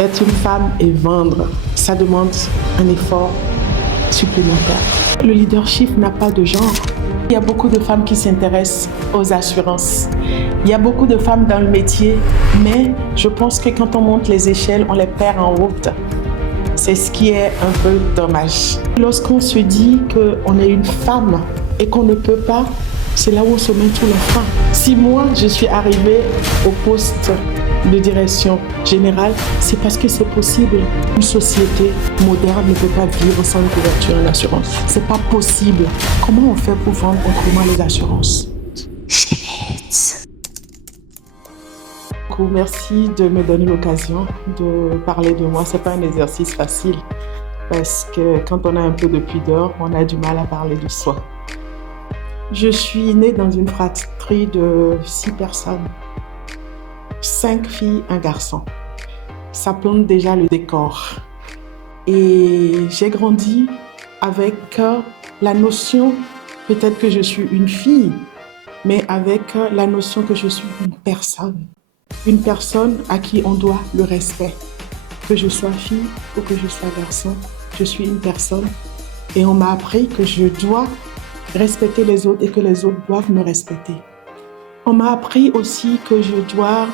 Être une femme et vendre, ça demande un effort supplémentaire. Le leadership n'a pas de genre. Il y a beaucoup de femmes qui s'intéressent aux assurances. Il y a beaucoup de femmes dans le métier, mais je pense que quand on monte les échelles, on les perd en route. C'est ce qui est un peu dommage. Lorsqu'on se dit qu'on est une femme et qu'on ne peut pas, c'est là où on se met tout le frein. Si moi, je suis arrivée au poste de direction générale, c'est parce que c'est possible. Une société moderne ne peut pas vivre sans une couverture en assurance. C'est pas possible. Comment on fait pour vendre autrement les assurances? Merci de me donner l'occasion de parler de moi. C'est pas un exercice facile parce que quand on a un peu de pudeur, on a du mal à parler de soi. Je suis née dans une fratrie de 6 personnes. 5 filles, un garçon. Ça plante déjà le décor. Et j'ai grandi avec la notion, peut-être que je suis une fille, mais avec la notion que je suis une personne. Une personne à qui on doit le respect. Que je sois fille ou que je sois garçon, je suis une personne. Et on m'a appris que je dois respecter les autres et que les autres doivent me respecter. On m'a appris aussi que je dois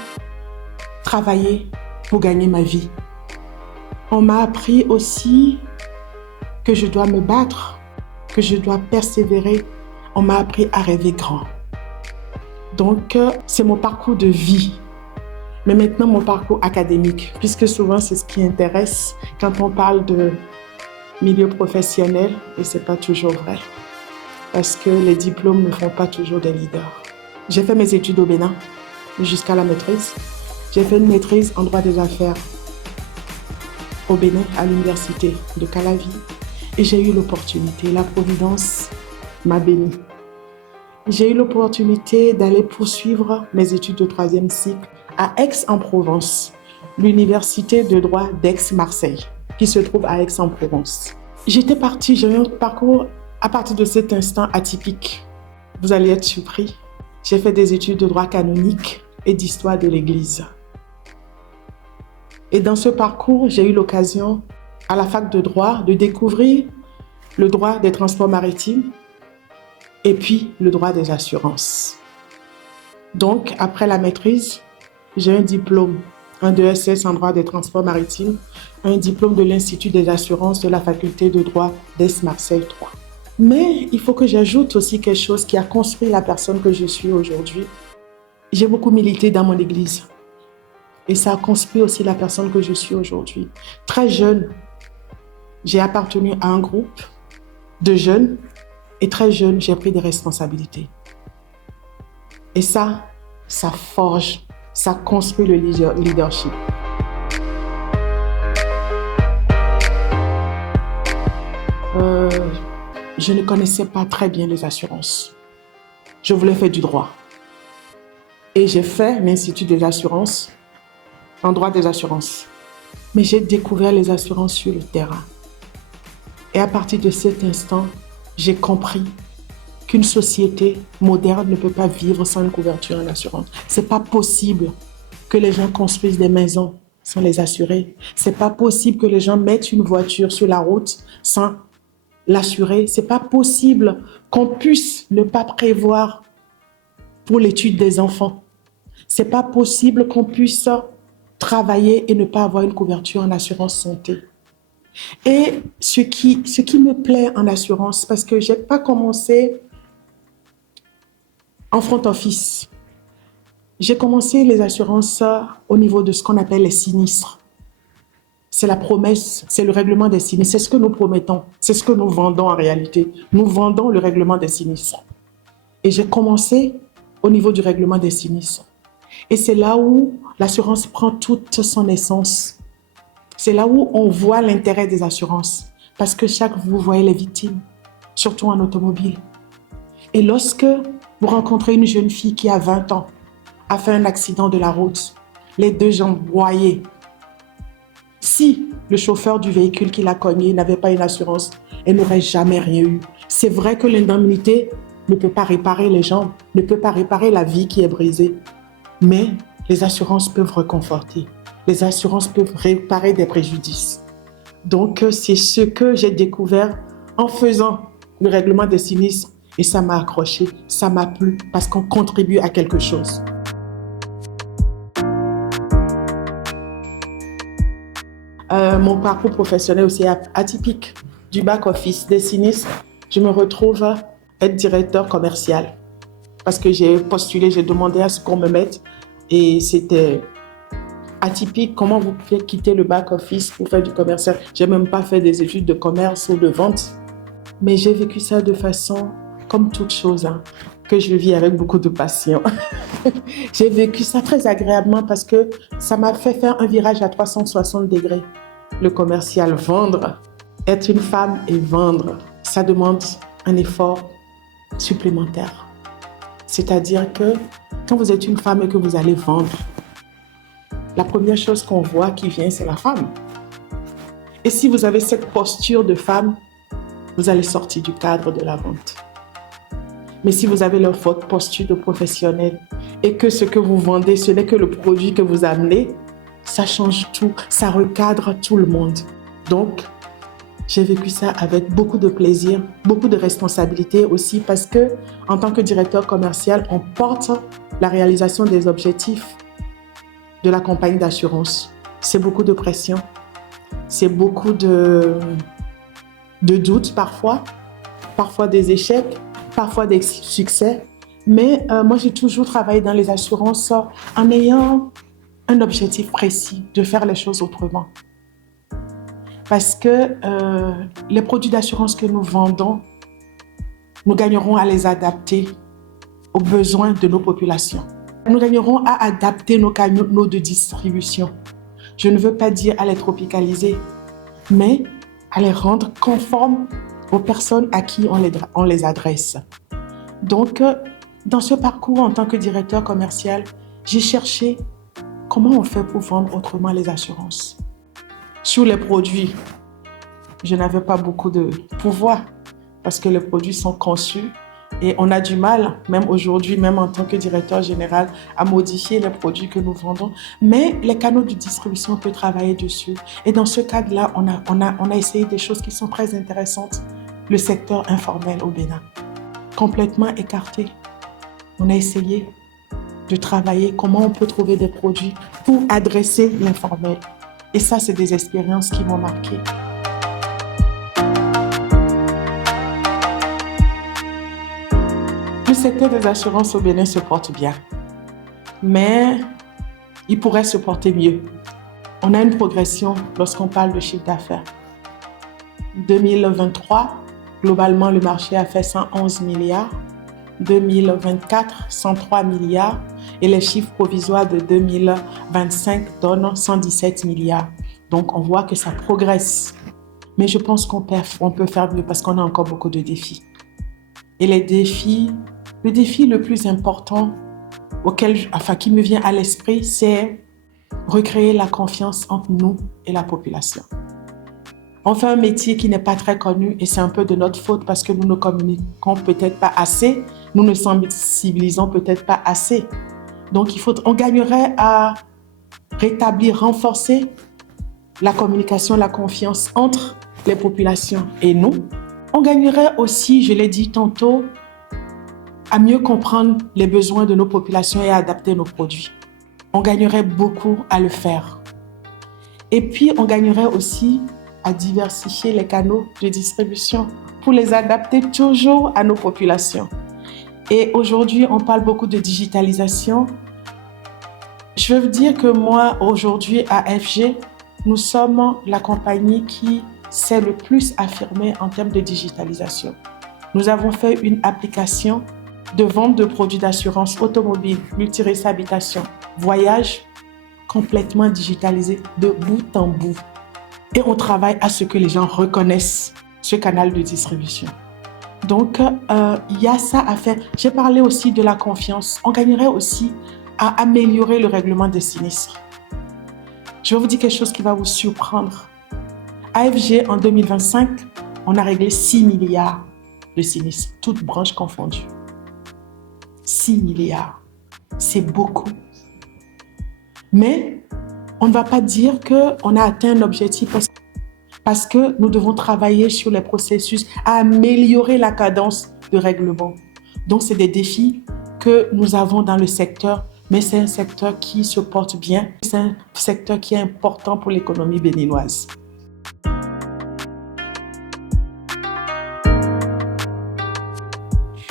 travailler pour gagner ma vie. On m'a appris aussi que je dois me battre, que je dois persévérer. On m'a appris à rêver grand. Donc, c'est mon parcours de vie. Mais maintenant, mon parcours académique, puisque souvent, c'est ce qui intéresse quand on parle de milieu professionnel, et ce n'est pas toujours vrai, parce que les diplômes ne font pas toujours des leaders. J'ai fait mes études au Bénin jusqu'à la maîtrise. J'ai fait une maîtrise en droit des affaires au Bénin, à l'université de Calavi. Et j'ai eu l'opportunité, la Providence m'a bénie. J'ai eu l'opportunité d'aller poursuivre mes études de 3e cycle à Aix-en-Provence, l'université de droit d'Aix-Marseille, qui se trouve à Aix-en-Provence. J'étais partie, j'ai eu un parcours à partir de cet instant atypique. Vous allez être surpris. J'ai fait des études de droit canonique et d'histoire de l'Église. Et dans ce parcours, j'ai eu l'occasion, à la fac de droit, de découvrir le droit des transports maritimes et puis le droit des assurances. Donc, après la maîtrise, j'ai un diplôme, un DESS en droit des transports maritimes, un diplôme de l'Institut des assurances de la faculté de droit d'Aix-Marseille 3. Mais il faut que j'ajoute aussi quelque chose qui a construit la personne que je suis aujourd'hui. J'ai beaucoup milité dans mon église. Et ça a construit aussi la personne que je suis aujourd'hui. Très jeune, j'ai appartenu à un groupe de jeunes. Et très jeune, j'ai pris des responsabilités. Et ça forge, ça construit le leadership. Je ne connaissais pas très bien les assurances. Je voulais faire du droit. Et j'ai fait l'Institut des assurances, en droit des assurances. Mais j'ai découvert les assurances sur le terrain. Et à partir de cet instant, j'ai compris qu'une société moderne ne peut pas vivre sans une couverture en assurance. C'est pas possible que les gens construisent des maisons sans les assurer. C'est pas possible que les gens mettent une voiture sur la route sans l'assurer. C'est pas possible qu'on puisse ne pas prévoir pour l'étude des enfants. C'est pas possible qu'on puisse travailler et ne pas avoir une couverture en assurance santé. Et ce qui me plaît en assurance, parce que j'ai pas commencé en front office. J'ai commencé les assurances au niveau de ce qu'on appelle les sinistres. C'est la promesse, c'est le règlement des sinistres. C'est ce que nous promettons, c'est ce que nous vendons en réalité. Nous vendons le règlement des sinistres. Et j'ai commencé au niveau du règlement des sinistres. Et c'est là où l'assurance prend toute son essence. C'est là où on voit l'intérêt des assurances. Parce que vous voyez les victimes, surtout en automobile. Et lorsque vous rencontrez une jeune fille qui a 20 ans, a fait un accident de la route, les 2 jambes broyées, si le chauffeur du véhicule qui l'a cogné n'avait pas une assurance, elle n'aurait jamais rien eu. C'est vrai que l'indemnité ne peut pas réparer les jambes, ne peut pas réparer la vie qui est brisée. Mais les assurances peuvent réconforter. les assurances peuvent réparer des préjudices. Donc, c'est ce que j'ai découvert en faisant le règlement des sinistres et ça m'a accroché, ça m'a plu parce qu'on contribue à quelque chose. Mon parcours professionnel aussi est atypique. Du back-office des sinistres, je me retrouve être directeur commercial parce que j'ai postulé, j'ai demandé à ce qu'on me mette et c'était atypique. Comment vous pouvez quitter le back-office pour faire du commercial? J'ai même pas fait des études de commerce ou de vente, mais j'ai vécu ça de façon, comme toute chose, que je vis avec beaucoup de passion. J'ai vécu ça très agréablement parce que ça m'a fait faire un virage à 360 degrés. Le commercial, vendre, être une femme et vendre, ça demande un effort supplémentaire. C'est-à-dire que quand vous êtes une femme et que vous allez vendre, la première chose qu'on voit qui vient, c'est la femme. Et si vous avez cette posture de femme, vous allez sortir du cadre de la vente. Mais si vous avez votre posture de professionnel et que ce que vous vendez, ce n'est que le produit que vous amenez, ça change tout, ça recadre tout le monde. Donc, j'ai vécu ça avec beaucoup de plaisir, beaucoup de responsabilité aussi parce que, en tant que directeur commercial, on porte la réalisation des objectifs de la compagnie d'assurance. C'est beaucoup de pression, c'est beaucoup de doutes parfois des échecs, parfois des succès. Mais moi, j'ai toujours travaillé dans les assurances en ayant un objectif précis, de faire les choses autrement. Parce que les produits d'assurance que nous vendons, nous gagnerons à les adapter aux besoins de nos populations. Nous gagnerons à adapter nos canaux de distribution. Je ne veux pas dire à les tropicaliser, mais à les rendre conformes aux personnes à qui on les adresse. Donc, dans ce parcours en tant que directeur commercial, j'ai cherché comment on fait pour vendre autrement les assurances. Sur les produits, je n'avais pas beaucoup de pouvoir parce que les produits sont conçus et on a du mal, même aujourd'hui, même en tant que directeur général, à modifier les produits que nous vendons. Mais les canaux de distribution, on peut travailler dessus. Et dans ce cadre-là, on a essayé des choses qui sont très intéressantes. Le secteur informel au Bénin, complètement écarté. On a essayé de travailler comment on peut trouver des produits pour adresser l'informel. Et ça, c'est des expériences qui m'ont marquée. Le secteur des assurances au Bénin se porte bien, mais il pourrait se porter mieux. On a une progression lorsqu'on parle de chiffre d'affaires. 2023, globalement, le marché a fait 111 milliards. 2024, 103 milliards. Et les chiffres provisoires de 2025 donnent 117 milliards. Donc, on voit que ça progresse. Mais je pense qu'on peut faire mieux parce qu'on a encore beaucoup de défis. Et le défi le plus important qui me vient à l'esprit, c'est recréer la confiance entre nous et la population. On fait un métier qui n'est pas très connu et c'est un peu de notre faute parce que nous ne communiquons peut-être pas assez, nous ne sensibilisons peut-être pas assez. Donc, on gagnerait à rétablir, renforcer la communication, la confiance entre les populations et nous. On gagnerait aussi, je l'ai dit tantôt, à mieux comprendre les besoins de nos populations et à adapter nos produits. On gagnerait beaucoup à le faire. Et puis, on gagnerait aussi à diversifier les canaux de distribution pour les adapter toujours à nos populations. Et aujourd'hui, on parle beaucoup de digitalisation. Je veux dire que moi, aujourd'hui, à FG, nous sommes la compagnie qui s'est le plus affirmée en termes de digitalisation. Nous avons fait une application de vente de produits d'assurance automobile, multirisque habitation, voyage, complètement digitalisé de bout en bout. Et on travaille à ce que les gens reconnaissent ce canal de distribution. Donc, il y a ça à faire. J'ai parlé aussi de la confiance. On gagnerait aussi à améliorer le règlement des sinistres. Je vais vous dire quelque chose qui va vous surprendre. AFG, en 2025, on a réglé 6 milliards de sinistres, toutes branches confondues. 6 milliards, c'est beaucoup. Mais On ne va pas dire qu'on a atteint un objectif parce que nous devons travailler sur les processus, à améliorer la cadence de règlement. Donc, c'est des défis que nous avons dans le secteur, mais c'est un secteur qui se porte bien. C'est un secteur qui est important pour l'économie béninoise.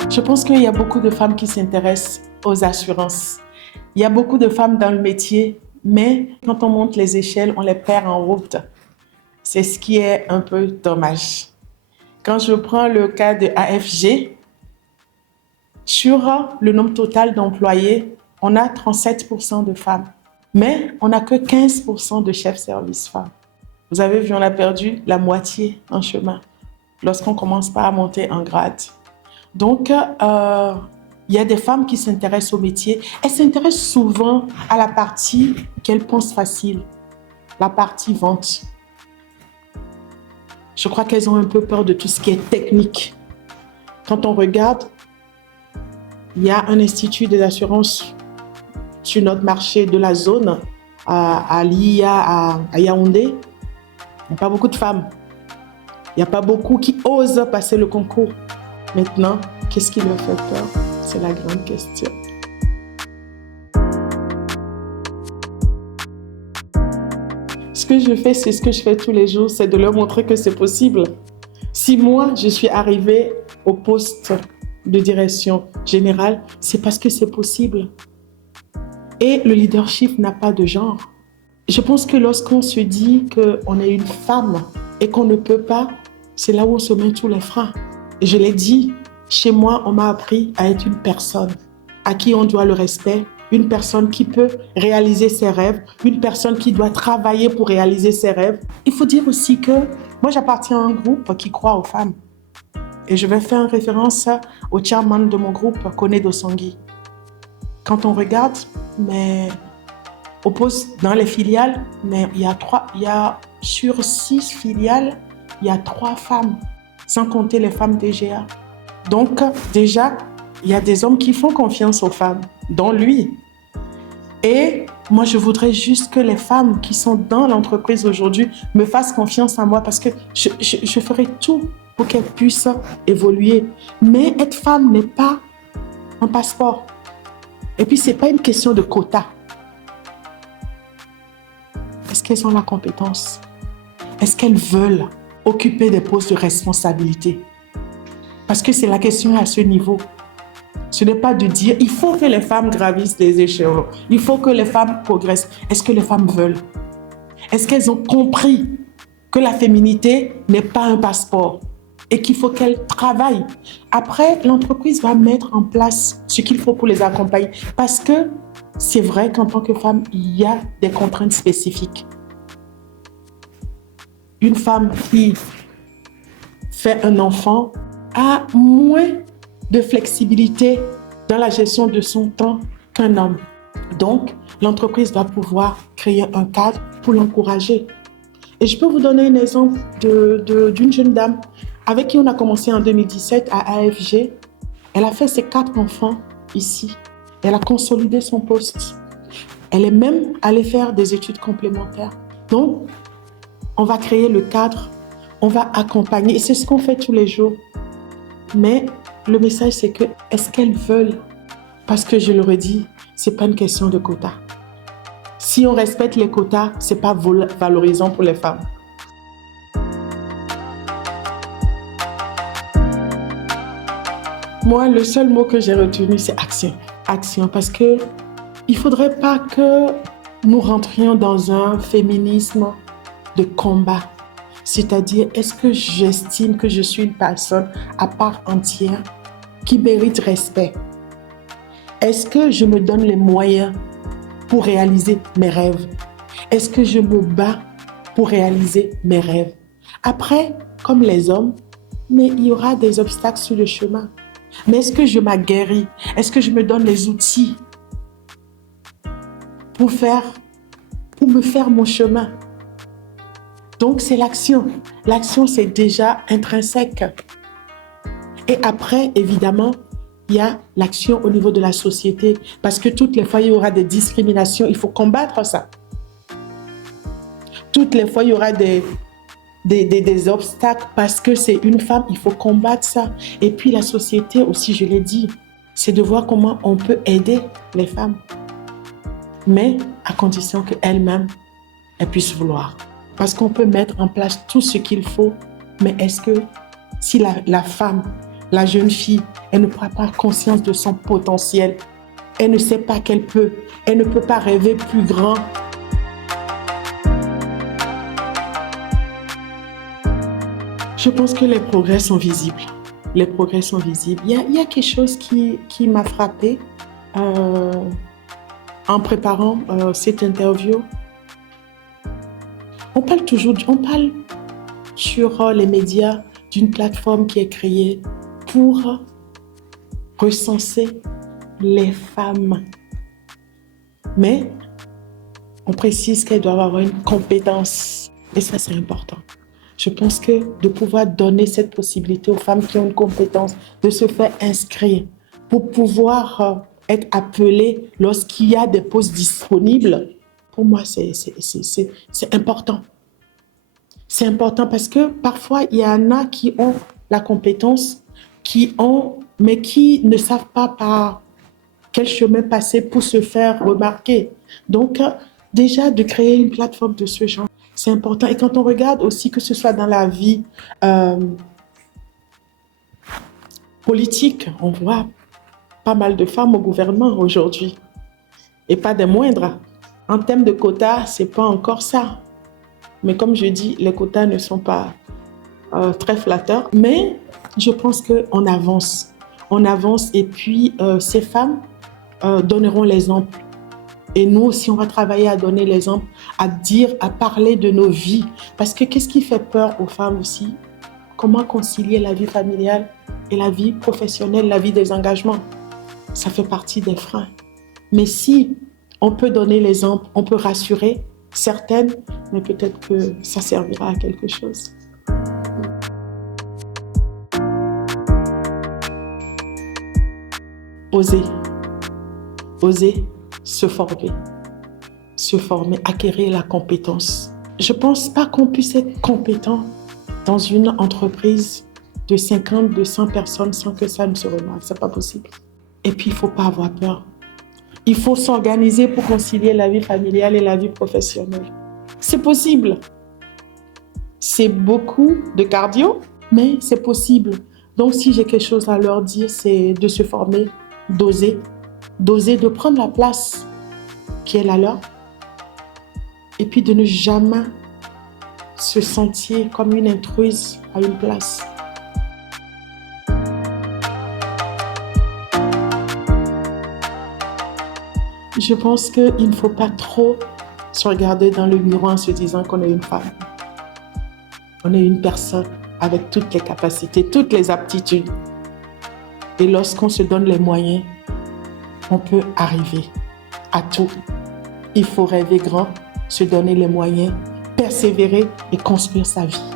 Je pense qu'il y a beaucoup de femmes qui s'intéressent aux assurances. Il y a beaucoup de femmes dans le métier, mais quand on monte les échelles, on les perd en route. C'est ce qui est un peu dommage. Quand je prends le cas de AFG, sur le nombre total d'employés, on a 37% de femmes, mais on n'a que 15% de chefs service femmes. Vous avez vu, on a perdu la moitié en chemin lorsqu'on commence pas à monter en grade. Donc, il y a des femmes qui s'intéressent au métier. Elles s'intéressent souvent à la partie qu'elles pensent facile, la partie vente. Je crois qu'elles ont un peu peur de tout ce qui est technique. Quand on regarde, il y a un institut des assurances sur notre marché de la zone, à l'IA, à Yaoundé. Il n'y a pas beaucoup de femmes. Il n'y a pas beaucoup qui osent passer le concours. Maintenant, qu'est-ce qui leur fait peur? C'est la grande question. Ce que je fais, c'est ce que je fais tous les jours, c'est de leur montrer que c'est possible. Si moi, je suis arrivée au poste de direction générale, c'est parce que c'est possible. Et le leadership n'a pas de genre. Je pense que lorsqu'on se dit qu'on est une femme et qu'on ne peut pas, c'est là où on se met tous les freins. Je l'ai dit, chez moi, on m'a appris à être une personne à qui on doit le respect, une personne qui peut réaliser ses rêves, une personne qui doit travailler pour réaliser ses rêves. Il faut dire aussi que moi, j'appartiens à un groupe qui croit aux femmes. Et je vais faire référence au chairman de mon groupe, Koné Dosangui. Quand on regarde, mais au poste dans les filiales, mais il y a sur 6 filiales, il y a 3 femmes, sans compter les femmes DGA. Donc, déjà, il y a des hommes qui font confiance aux femmes, dont lui. Et moi, je voudrais juste que les femmes qui sont dans l'entreprise aujourd'hui me fassent confiance en moi parce que je ferai tout pour qu'elles puissent évoluer. Mais être femme n'est pas un passeport. Et puis, ce n'est pas une question de quota. Est-ce qu'elles ont la compétence? Est-ce qu'elles veulent occuper des postes de responsabilité? Parce que c'est la question à ce niveau. Ce n'est pas de dire il faut que les femmes gravissent les échelons, il faut que les femmes progressent. Est-ce que les femmes veulent? Est-ce qu'elles ont compris que la féminité n'est pas un passeport et qu'il faut qu'elles travaillent? Après, l'entreprise va mettre en place ce qu'il faut pour les accompagner. Parce que c'est vrai qu'en tant que femme, il y a des contraintes spécifiques. Une femme qui fait un enfant a moins de flexibilité dans la gestion de son temps qu'un homme. Donc, l'entreprise va pouvoir créer un cadre pour l'encourager. Et je peux vous donner un exemple d'une jeune dame avec qui on a commencé en 2017 à AFG. Elle a fait ses 4 enfants ici. Elle a consolidé son poste. Elle est même allée faire des études complémentaires. Donc, on va créer le cadre, on va accompagner. Et c'est ce qu'on fait tous les jours. Mais le message, c'est que, est-ce qu'elles veulent? Parce que je le redis, ce n'est pas une question de quotas. Si on respecte les quotas, ce n'est pas valorisant pour les femmes. Moi, le seul mot que j'ai retenu, c'est action. Action, parce que il ne faudrait pas que nous rentrions dans un féminisme de combat. C'est-à-dire, est-ce que j'estime que je suis une personne à part entière qui mérite respect? Est-ce que je me donne les moyens pour réaliser mes rêves? Est-ce que je me bats pour réaliser mes rêves? Après, comme les hommes, mais il y aura des obstacles sur le chemin. Mais est-ce que je m'aguerris? Est-ce que je me donne les outils pour me faire mon chemin? Donc, c'est l'action. L'action, c'est déjà intrinsèque. Et après, évidemment, il y a l'action au niveau de la société. Parce que toutes les fois, il y aura des discriminations. Il faut combattre ça. Toutes les fois, il y aura des obstacles parce que c'est une femme, il faut combattre ça. Et puis la société aussi, je l'ai dit, c'est de voir comment on peut aider les femmes. Mais à condition qu'elles-mêmes, elles puissent vouloir. Parce qu'on peut mettre en place tout ce qu'il faut, mais est-ce que si la femme, la jeune fille, elle ne prend pas conscience de son potentiel, elle ne sait pas qu'elle peut, elle ne peut pas rêver plus grand. Je pense que les progrès sont visibles. Les progrès sont visibles. Il y a quelque chose qui m'a frappée en préparant cette interview. On parle sur les médias d'une plateforme qui est créée pour recenser les femmes. Mais on précise qu'elles doivent avoir une compétence. Et ça, c'est important. Je pense que de pouvoir donner cette possibilité aux femmes qui ont une compétence, de se faire inscrire pour pouvoir être appelées lorsqu'il y a des postes disponibles, pour moi, c'est important. C'est important parce que parfois, il y en a qui ont la compétence, mais qui ne savent pas par quel chemin passer pour se faire remarquer. Donc, déjà, de créer une plateforme de ce genre, c'est important. Et quand on regarde aussi, que ce soit dans la vie politique, on voit pas mal de femmes au gouvernement aujourd'hui. Et pas des moindres. En termes de quotas, c'est pas encore ça. Mais comme je dis, les quotas ne sont pas très flatteurs. Mais je pense qu'on avance. On avance et puis ces femmes donneront l'exemple. Et nous aussi, on va travailler à donner l'exemple, à parler de nos vies. Parce que qu'est-ce qui fait peur aux femmes aussi? Comment concilier la vie familiale et la vie professionnelle, la vie des engagements? Ça fait partie des freins. Mais si on peut donner l'exemple, on peut rassurer certaines, mais peut-être que ça servira à quelque chose. Oser se former, acquérir la compétence. Je ne pense pas qu'on puisse être compétent dans une entreprise de 50, de 100 personnes sans que ça ne se remarque. Ce n'est pas possible. Et puis, il ne faut pas avoir peur. Il faut s'organiser pour concilier la vie familiale et la vie professionnelle. C'est possible. C'est beaucoup de cardio, mais c'est possible. Donc, si j'ai quelque chose à leur dire, c'est de se former, d'oser, de prendre la place qui est la leur, et puis de ne jamais se sentir comme une intruse à une place. Je pense qu'il ne faut pas trop se regarder dans le miroir en se disant qu'on est une femme. On est une personne avec toutes les capacités, toutes les aptitudes. Et lorsqu'on se donne les moyens, on peut arriver à tout. Il faut rêver grand, se donner les moyens, persévérer et construire sa vie.